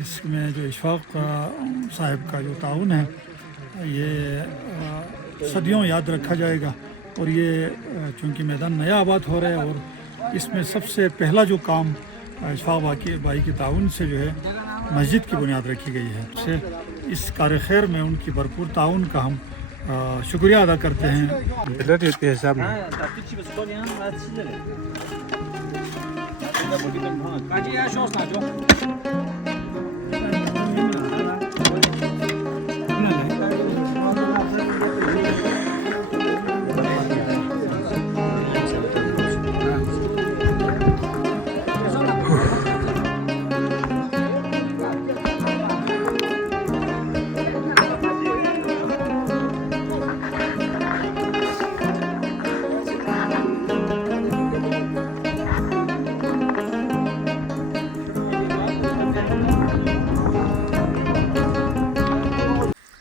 इसमें जो इशफाक साहब का जो ताउन है ये सदियों याद रखा जाएगा। और ये चूँकि मैदान नया आबाद हो रहा है और इसमें सबसे पहला जो काम इशफाक भाई के ताउन से जो है मस्जिद की बुनियाद रखी गई है। से इस कार खैर में उनकी भरपूर ताउन का हम शुक्रिया अदा करते हैं।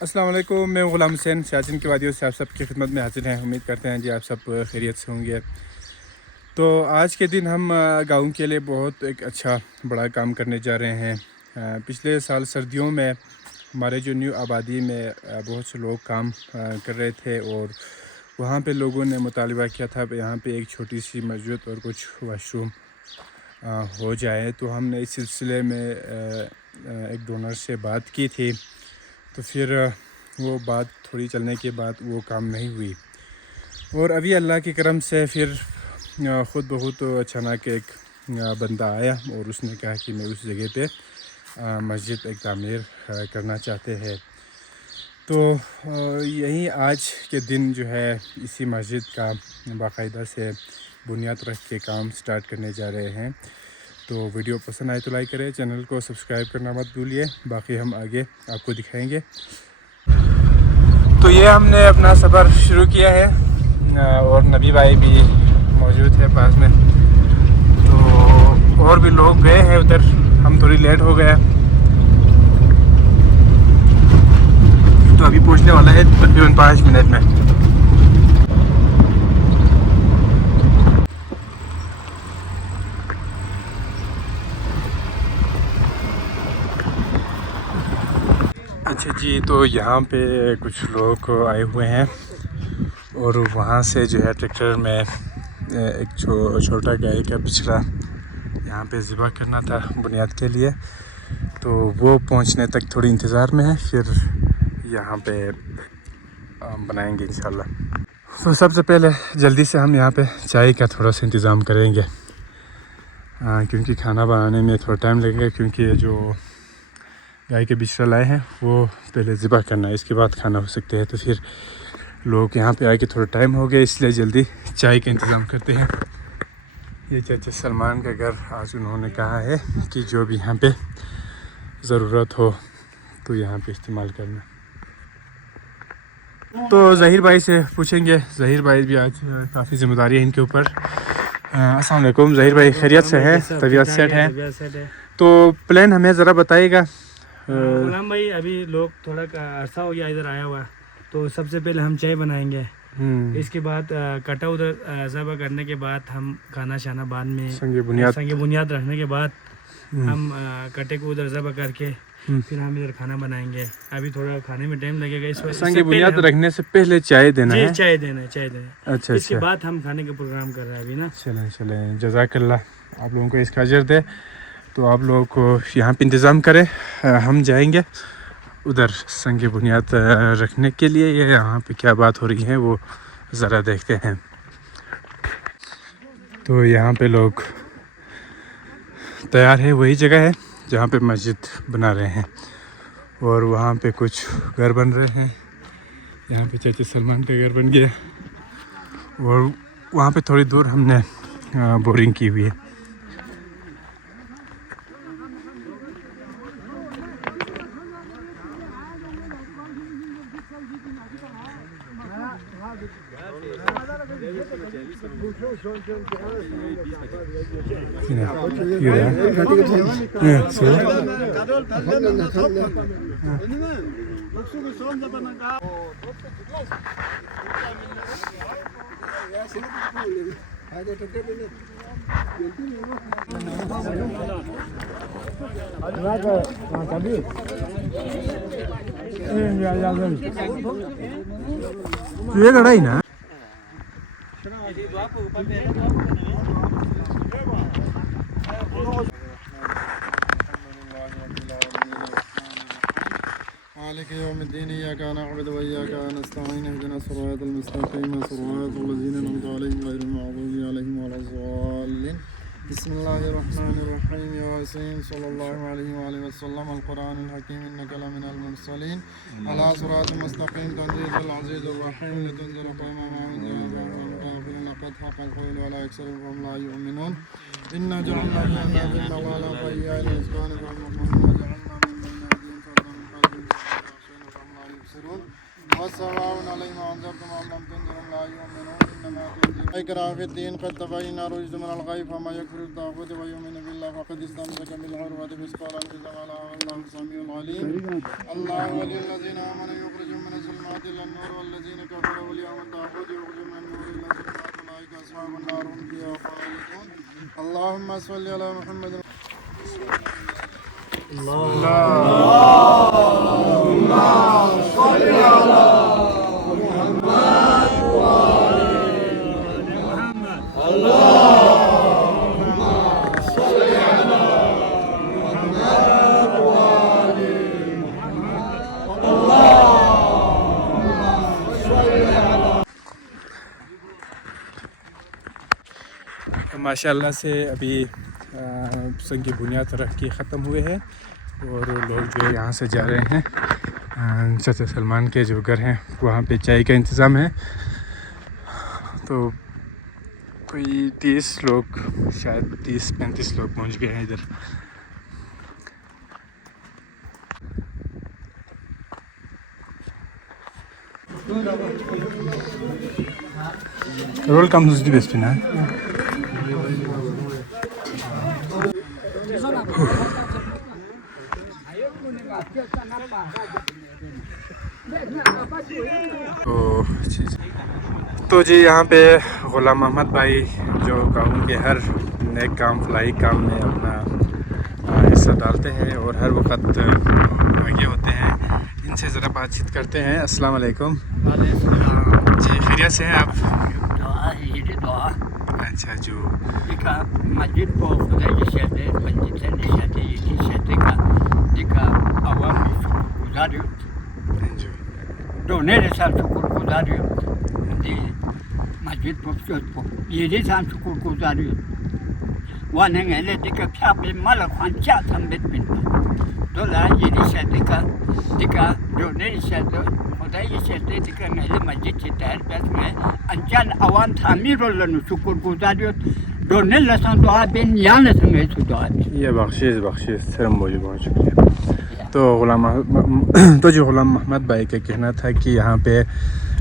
अस्सलाम वालेकुम, मैं ग़ुलाम हुसैन सियाचिन की वादियों से आप सबकी खिदमत में हाजिर हैं। उम्मीद करते हैं जी आप सब खैरियत से होंगे। तो आज के दिन हम गाँव के लिए बहुत एक अच्छा बड़ा काम करने जा रहे हैं। पिछले साल सर्दियों में हमारे जो न्यू आबादी में बहुत से लोग काम कर रहे थे और वहाँ पे लोगों ने मुतालबा किया था यहाँ पे एक छोटी सी मस्जिद और कुछ वाशरूम हो जाए। तो हमने इस सिलसिले में एक डोनर से बात की थी, तो फिर वो बात थोड़ी चलने के बाद वो काम नहीं हुई। और अभी अल्लाह के करम से फिर ख़ुद बहुत अचानक एक बंदा आया और उसने कहा कि मैं उस जगह पे मस्जिद एक तामीर करना चाहते हैं। तो यही आज के दिन जो है इसी मस्जिद का बाकायदा से बुनियाद रख के काम स्टार्ट करने जा रहे हैं। तो वीडियो पसंद आए तो लाइक करें, चैनल को सब्सक्राइब करना मत भूलिए। बाकी हम आगे आपको दिखाएंगे। तो ये हमने अपना सफ़र शुरू किया है और नबी भाई भी मौजूद है पास में। तो और भी लोग गए हैं उधर, हम थोड़ी लेट हो गए। तो अभी पहुंचने वाला है तकरीबन 5 मिनट में। अच्छा जी, तो यहाँ पे कुछ लोग आए हुए हैं और वहाँ से जो है ट्रैक्टर में एक छोटा गाय का पिछड़ा यहाँ पे ज़िबा करना था बुनियाद के लिए। तो वो पहुँचने तक थोड़ी इंतज़ार में है, फिर यहाँ पे बनाएंगे इंशाल्लाह। तो सबसे पहले जल्दी से हम यहाँ पे चाय का थोड़ा सा इंतज़ाम करेंगे क्योंकि खाना बनाने में थोड़ा टाइम लगेगा। क्योंकि ये जो गाय के बिछड़ा लाए हैं वो पहले ज़िबा करना है, इसके बाद खाना हो सकते हैं। तो फिर लोग यहाँ पे आके थोड़ा टाइम हो गया, इसलिए जल्दी चाय का इंतज़ाम करते हैं। ये चाचा सलमान का घर, आज उन्होंने कहा है कि जो भी यहाँ पे ज़रूरत हो तो यहाँ पे इस्तेमाल करना। तो ज़हीर भाई से पूछेंगे, ज़हीर भाई भी आज काफ़ी ज़िम्मेदारी है इनके ऊपर। अस्सलाम वालेकुम ज़हीर भाई, खैरियत से है? तबीयत सेट है? तो प्लान हमें ज़रा बताइएगा। गुलाम भाई, अभी लोग थोड़ा अरसा हो गया इधर आया हुआ, तो सबसे पहले हम चाय बनाएंगे। इसके बाद कटा उधर ज़बा करने के बाद हम खाना शाना बाद में संगे बुनियाद रखने के बाद हम कटे को उधर ज़बा करके फिर हम इधर खाना बनाएंगे। अभी थोड़ा खाने में टाइम लगेगा, इस वजह संगे बुनियाद रखने से पहले चाय देना है। चाय देना। अच्छा, इसके बाद हम खाने का प्रोग्राम कर रहे हैं अभी ना। चलें जज़ाकल्लाह, आप लोगों को इसका अजर दे। तो आप लोगों को यहाँ पे इंतज़ाम करें, हम जाएंगे उधर संगे बुनियाद रखने के लिए। ये यहाँ पे क्या बात हो रही है वो ज़रा देखते हैं। तो यहाँ पे लोग तैयार है, वही जगह है जहाँ पे मस्जिद बना रहे हैं और वहाँ पे कुछ घर बन रहे हैं। यहाँ पे चाचा सलमान का घर बन गया और वहाँ पे थोड़ी दूर हमने बोरिंग की हुई है। ये कढ़ाई ना مالك يوم الدين إياك نعبد وإياك نستعين اهدنا الصراط المستقيم صراط الذين أنعمت عليهم غير المغضوب عليهم ولا الضالين بسم الله الرحمن الرحيم ياسين صلى الله عليه وآله وسلم القرآن الحكيم إنك لمن المرسلين على صراط مستقيم تنزيل العزيز الرحيم لتنذر قوما ما أنزل آباؤهم الغافلين قد حق القول ولا أكثرهم لا يؤمنون إنا جعلنا في أعناقهم أغلالا فهي إلى الأذقان فهم مقمحون وجعلنا من بين أيديهم سدا من خلفهم سدا فهم لا يبصرون وسواء عليهم أنذرتم أم لم تنذرهم لا يؤمنون إنما تنذر إكراه في الدين قد تبين الرشد من الغي فما يكفر بالطاغوت ويؤمن بالله فقد استمسك بالعروة الوثقى لا انفصام لها والله سميع عليم الله ولي الذين آمنوا يخرجهم من الظلمات إلى النور والذين كفروا أولياءهم الطاغوت يخرجهم من النور إلى الظلمات أولئك أصحاب النار هم فيها خالدون اللهم صل على محمد माशाल्लाह से अभी संग की बुनियाद रख के ख़त्म हुए हैं और लोग जो है यहाँ से जा रहे हैं चाचा सलमान के जो घर हैं वहाँ पे चाय का इंतज़ाम है। तो कोई 30 लोग शायद 30-35 लोग पहुँच गए हैं इधर। रोल कम दी बेस्ट ना तो जी यहाँ पे ग़ुलाम अहमद भाई जो गाँव के हर नेक काम फलाई काम में अपना हिस्सा डालते हैं और हर वक्त आगे होते हैं। इनसे ज़रा बातचीत करते हैं। अस्सलाम वालेकुम जी, खैरियत से हैं आप? अच्छा जो مسجد با خدای شده مسجد نشده یکی شده دیگه اول گذاریو دونه رسال شکر گذاریو دی مسجد بسیار بود یکی سام شکر گذاریو وانه نگه دیگه پیابی مال خوانچه هم بتمین دولا یکی شده دیگه دونه شده خدای شده دیگه نگه مسجد شده بس من انجام آوان تعمیر لنو شکر گذاریو دونه لسان دعا بین یان لسان ایسو دعا بین یہ بخشیز سرم بوجھ بہت شکریہ۔ تو جو غلام محمد بھائی کا کہنا تھا کہ یہاں پہ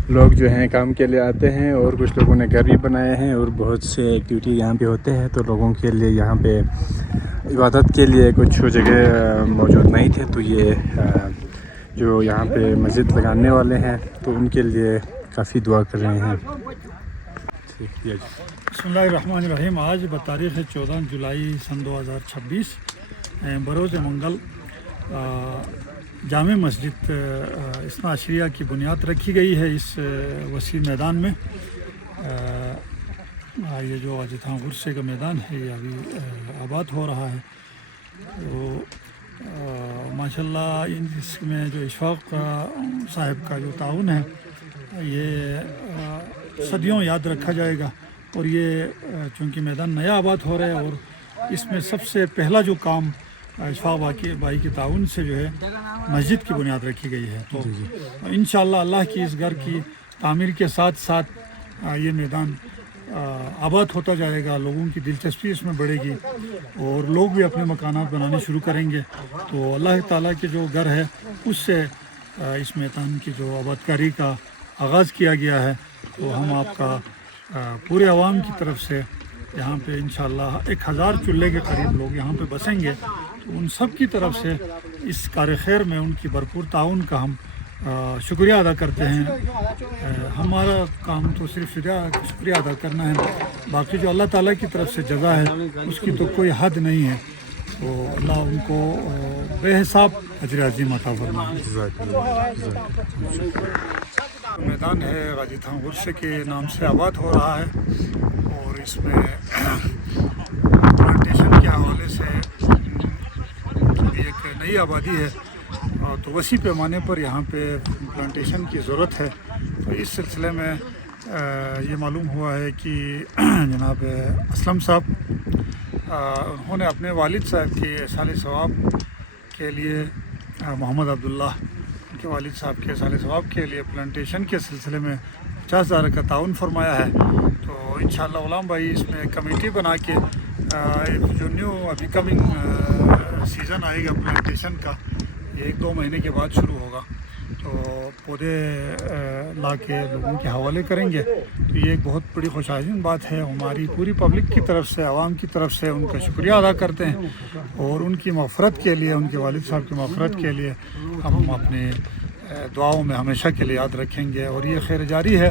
لوگ جو ہیں کام کے لیے آتے ہیں اور کچھ لوگوں نے گھر بھی بنائے ہیں اور بہت سے ایکٹیویٹی یہاں پہ ہوتے ہیں، تو لوگوں کے لیے یہاں پہ عبادت کے لیے کچھ جگہ موجود نہیں تھے، تو یہ جو یہاں پہ مسجد لگانے والے ہیں تو ان کے لیے کافی دعا کر رہے ہیں۔ بسم اللہ الرحمن الرحیم۔ آج بتاریخ 14 جولائی سن 2026 بروز منگل جامع مسجد اثنا عشریہ کی بنیاد رکھی گئی ہے اس وسیع میدان میں۔ یہ جو اجتھاں غرسے کا میدان ہے یہ ابھی آباد ہو رہا ہے۔ تو ماشاءاللہ اس میں جو اشفاق صاحب کا جو تعاون ہے یہ صدیوں یاد رکھا جائے گا، اور یہ چونکہ میدان نیا آباد ہو رہا ہے اور اس میں سب سے پہلا جو کام اشفاق بھائی کے تعاون سے جو ہے مسجد کی بنیاد رکھی گئی ہے۔ تو انشاءاللہ اللہ کی اس گھر کی تعمیر کے ساتھ ساتھ یہ میدان آباد ہوتا جائے گا، لوگوں کی دلچسپی اس میں بڑھے گی اور لوگ بھی اپنے مکانات بنانے شروع کریں گے۔ تو اللہ تعالیٰ کے جو گھر ہے اس سے اس میدان کی جو آباد کاری کا آغاز کیا گیا ہے، تو ہم آپ کا پورے عوام کی طرف سے یہاں پہ انشاءاللہ 1000 چولہے کے قریب لوگ یہاں پہ بسیں گے، تو ان سب کی طرف سے اس کار خیر میں ان کی بھرپور تعاون کا ہم शुक्रिया अदा करते हैं। हमारा काम तो सिर्फ शुक्रिया अदा करना है, बाकी जो अल्लाह ताला की तरफ से जज़ा है उसकी तो कोई हद नहीं है। तो अल्लाह उनको बेहिसाब अजर अज़ीम अता फरमाए। मैदान है गाजी थान गुरसे के नाम से आबाद हो रहा है और इसमें प्लांटेशन के हवाले से एक नई आबादी है, तो वसी पैमाने पर यहाँ पे प्लांटेशन की ज़रूरत है। तो इस सिलसिले में ये मालूम हुआ है कि जनाब असलम साहब उन्होंने अपने वालिद साहब के साल सवाब के लिए, मोहम्मद अब्दुल्ला के वालिद साहब के साल सवाब के लिए प्लांटेशन के सिलसिले में 50,000 का ताउन फरमाया है। तो इंशाअल्लाह ग़ुलाम भाई इसमें कमेटी बना के जो न्यू अभी कमिंग सीज़न आएगा प्लांटेशन का, ये 1-2 महीने के बाद शुरू होगा, तो पौधे ला के लोगों के हवाले करेंगे। तो ये एक बहुत बड़ी खुशहालीन बात है। हमारी पूरी पब्लिक की तरफ से, आवाम की तरफ से उनका शुक्रिया अदा करते हैं और उनकी मग़फ़रत के लिए, उनके वालिद साहब की मग़फ़रत के लिए हम अपने दुआओं में हमेशा के लिए याद रखेंगे। और ये खैर जारी है,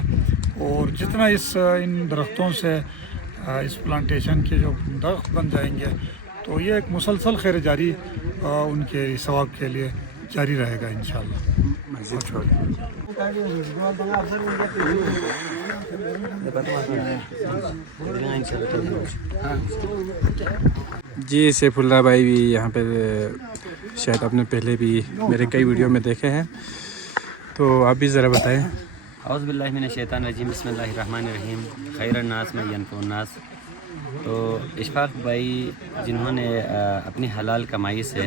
और जितना इन दरख्तों से इस प्लांटेशन के जो दरख्त बन जाएंगे तो ये एक मुसलसल खैर जारी उनके सवाब के लिए जारी रहेगा इंशाअल्लाह। जी सैफुल्लाह भाई भी यहाँ पे शायद आपने पहले भी मेरे कई वीडियो में देखे हैं, तो आप भी ज़रा बताएं। औज़ुबिल्लाहि मिनश्शैतानिर्रजीम, बिस्मिल्लाहिर्रहमानिर्रहीम, खैरुन्नास में यनफ़उन्नास। तो इशफ़ाक़ भाई जिन्होंने अपनी हलाल कमाई से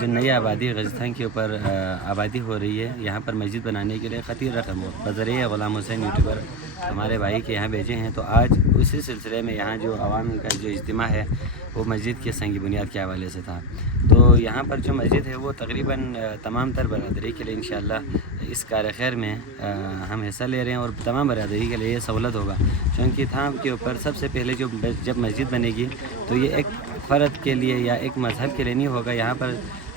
जो नई आबादी गज़स्थान के ऊपर आबादी हो रही है, यहाँ पर मस्जिद बनाने के लिए ख़तीर रकम बज़रिए ग़ुलाम हुसैन यूट्यूबर हमारे भाई के यहाँ भेजे हैं। तो आज उसी सिलसिले में यहाँ जो आवाम का जो इज्तिमा है वो मस्जिद के संगी बुनियाद के हवाले से था। तो यहाँ पर जो मस्जिद है वो तकरीबन तमाम तर बरादरी के लिए इंशाअल्लाह इस कार खैर में हम हिस्सा ले रहे हैं, और तमाम बरादरी के लिए ये सहूलत होगा, क्योंकि थाम के ऊपर सबसे पहले जब मस्जिद बनेगी तो ये एक फ़र्द के लिए या एक मज़हब के लिए नहीं होगा। यहाँ पर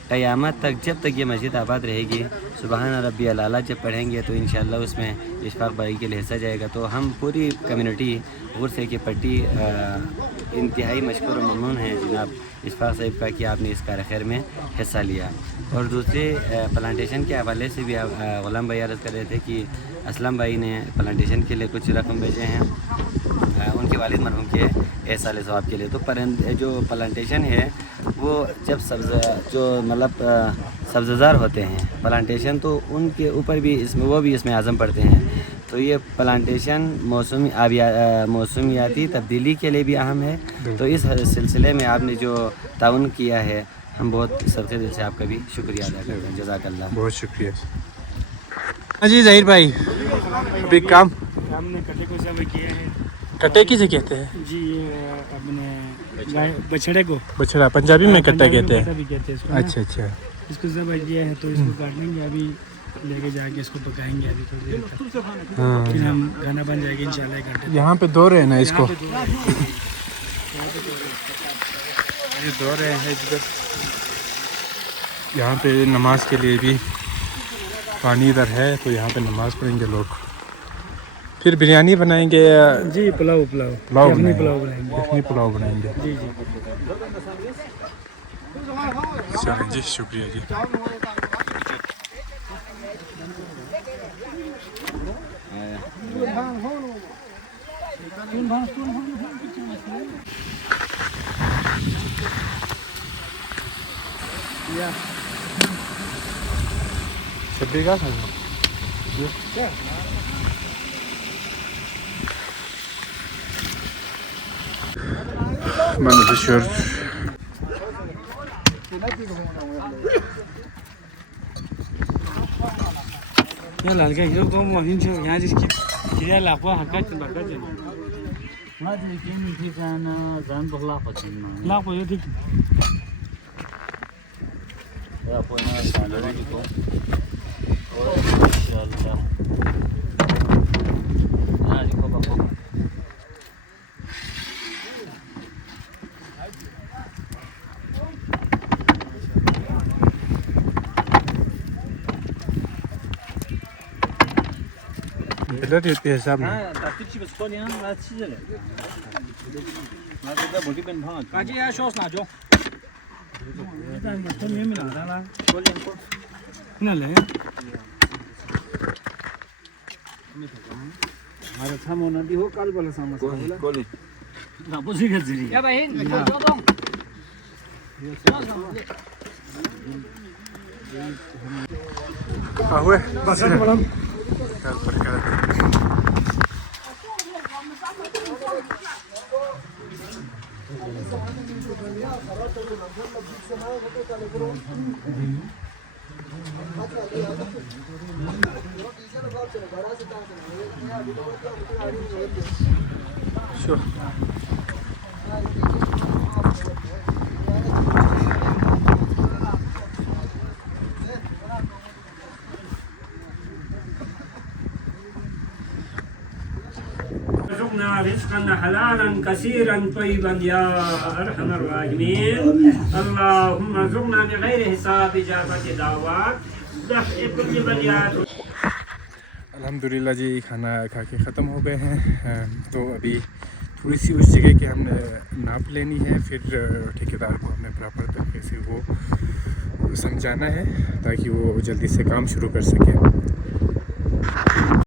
क़यामत तक जब तक ये मस्जिद आबाद रहेगी, सुबहान रब्बी अल-आला जब पढ़ेंगे तो इंशाअल्लाह उसमें इशफ़ाक़ भाई के लिए हिस्सा जाएगा। तो हम पूरी कम्युनिटी गुरसे की पट्टी इंतहाई मशकूर और ममनून हैं जनाब इशफ़ाक़ साहब का कि आपने इस कार खैर में हिस्सा लिया। और दूसरे प्लांटेशन के हवाले से भी ग़ुलाम भाई अर्ज़ कर रहे थे कि असलम भाई ने प्लांटेशन के लिए कुछ रकम भेजे हैं उनके वालिद मरहूम के एहसाल सवाब के लिए। तो जो प्लांटेशन है वो जब सब्ज़ार होते हैं प्लांटेशन, तो उनके ऊपर भी इसमें आज़म पड़ते हैं। तो ये प्लांटेशन मौसमियाती तब्दीली के लिए भी अहम है। तो इस सिलसिले में आपने जो ताउन किया है, हम बहुत सबसे दिल से आपका भी शुक्रिया अदा करते हैं। जज़ाकल्लाह। बहुत शुक्रिया। हाँ जी ज़हीर भाई, अभी काम हमने कटे को सब किए हैं। कट्टे किसे कहते हैं जी? ये अपने बछड़े को बछड़ा पंजाबी में कट्टा कहते हैं। भी कहते हैं इसको। अच्छा अच्छा, इसको सब किया है, तो इसको काट लेंगे, अभी लेके जाके इसको पकाएंगे अभी थोड़ी देर तक, हाँ। फिर हम खाना बन जाएगा इंशाल्लाह 1 घंटे। यहाँ पे दो रहे ना इसको, ये दो रहे हैं इधर। यहाँ पे नमाज के लिए भी पानी इधर है, तो यहाँ पे नमाज पढ़ेंगे लोग, फिर बिरयानी बनाएंगे। जी पुलाव बनाएंगे। बनाएंगे। पुलाव बनाएंगे। जी जी। चलें जी, शुक्रिया जी। सब्जी का खाना I'm not sure. या लालका हिरो को महीन छो यहाँ जिसकी किया लाखवा हक्का बरका जन ما ادري كيف انا ذنب الله قتيل लाख हो ठीक। يا اخونا السلام عليكم ان شاء الله هذه كوبا بلر رہتے ہیں حساب میں ہوئے بس شو ارزقنا رزقا حلالا كثيرا طيبا يا ارحم الراحمين اللهم ارزقنا بغير حساب اجابة دعوات دفع كل بليات. الحمدللہ جی کھانا کھا کے ختم ہو گئے ہیں تو ابھی تھوڑی سی اس جگہ کی ہم نے ناپ لینی ہے پھر ٹھیکیدار کو ہمیں پراپر طریقے سے وہ سمجھانا ہے تاکہ وہ جلدی سے کام شروع کر سکے.